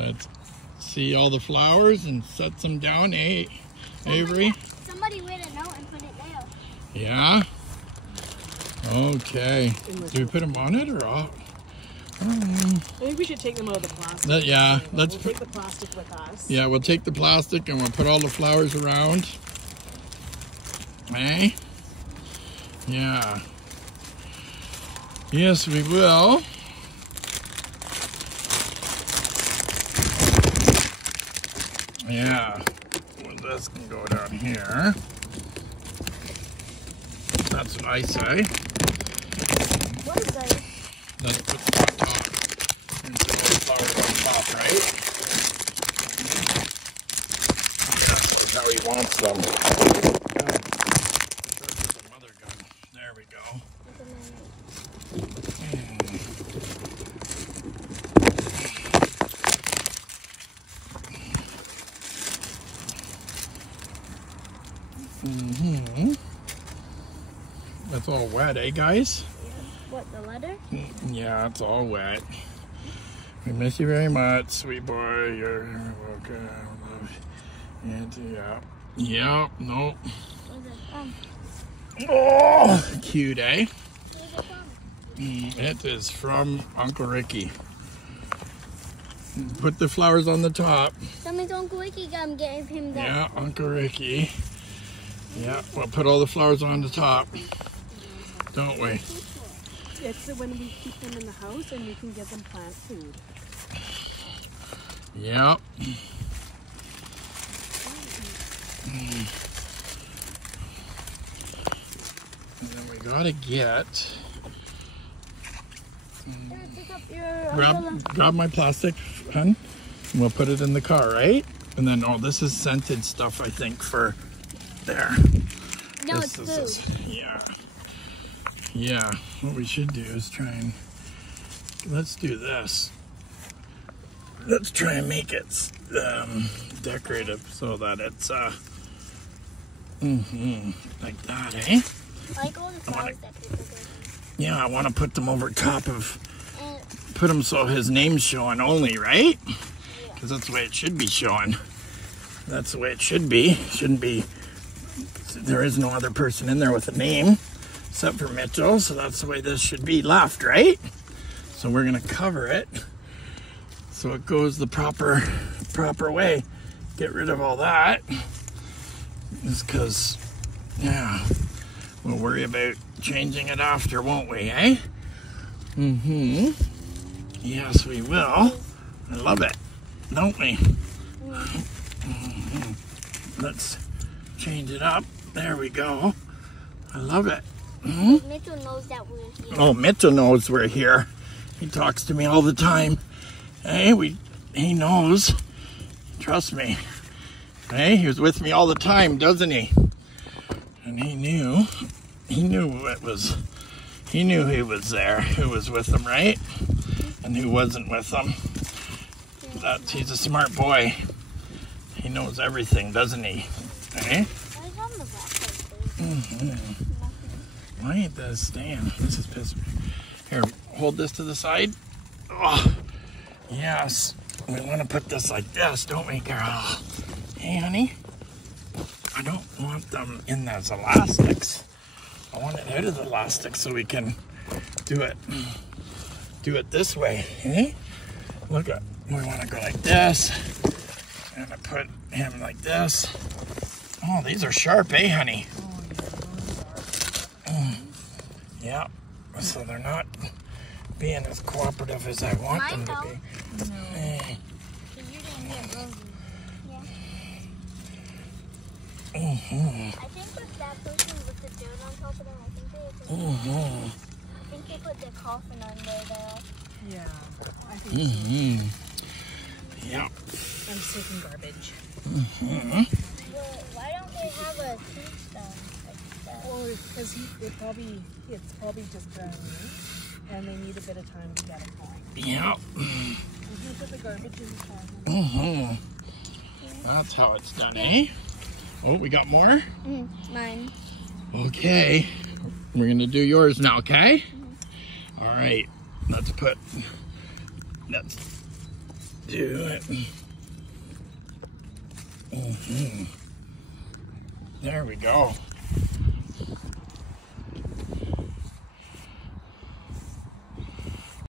Let's see all the flowers and set them down, eh, Avery? Somebody write a note and put it there. Yeah? Okay. Do we put them on it or off? I think we should take them out of the plastic. Yeah, let's we'll take the plastic with us. Yeah, we'll take the plastic and we'll put all the flowers around. Eh? Yeah. Yes, we will. Yeah. Well, this can go down here. That's what I say. What is that? Let's put the top and put all the flowers on top, right? That's how he wants them. Good. That's the mother gun. There we go. That's all wet, eh, guys? What, the letter? Yeah, it's all wet. We miss you very much, sweet boy. You're welcome. And yeah, nope. Oh, cute, eh? It is from Uncle Ricky. Put the flowers on the top. Somebody's Uncle Ricky gave him that. Yeah, Uncle Ricky. Yeah, we'll put all the flowers on the top, don't we? It's when we keep them in the house and we can give them plant food. Yep. And then we gotta get... Pick up your umbrella. Grab my plastic, hun. And we'll put it in the car, right? And then, oh, this is scented stuff, I think, for there. No, This it's food. Yeah. Yeah, what we should do is try and... Let's do this. Let's try and make it decorative so that it's, like that, eh? I like all the flowers that people do. Yeah, I want to put them over top of... Put them so his name's showing only, right? Because that's the way it should be showing. That's the way it should be. Shouldn't be... There is no other person in there with a name except for Mitchell, so that's the way this should be left, right? So we're gonna cover it so it goes the proper way. Get rid of all that. Just because, yeah, we'll worry about changing it after, won't we, eh? Yes, we will. I love it, don't we? Let's change it up. There we go. I love it. Mitchell knows that we're here. Oh, Mitchell knows we're here. He talks to me all the time. Hey, he knows. Trust me. Hey, he was with me all the time, doesn't he? And he knew it was, he knew who was there, who was with him, right? And who wasn't with him. He's a smart boy. He knows everything, doesn't he? Hey? Why ain't that stand? This is pissing me. Here, hold this to the side. Oh, yes. We want to put this like this, don't we, girl? Hey, honey. I don't want them in those elastics. I want it out of the elastics so we can do it this way. Eh? Look at, we want to go like this. And I put him like this. Oh, these are sharp, eh, honey? Yeah, so they're not being as cooperative as I want them to be. No. Eh. You didn't get Rosie. Yeah. I think with that person with the dirt on top of them, I think they put their coffin under there. Yeah, I think so. Yeah. I'm taking garbage. Well, why don't they have a tombstone like that? Well, because it's probably just brand new, and they need a bit of time to get it going. Yeah. I'm gonna put the garbage in the car. That's how it's done, eh? Oh, we got more? Mine. Okay. We're gonna do yours now, okay? All right. Let's do it. There we go.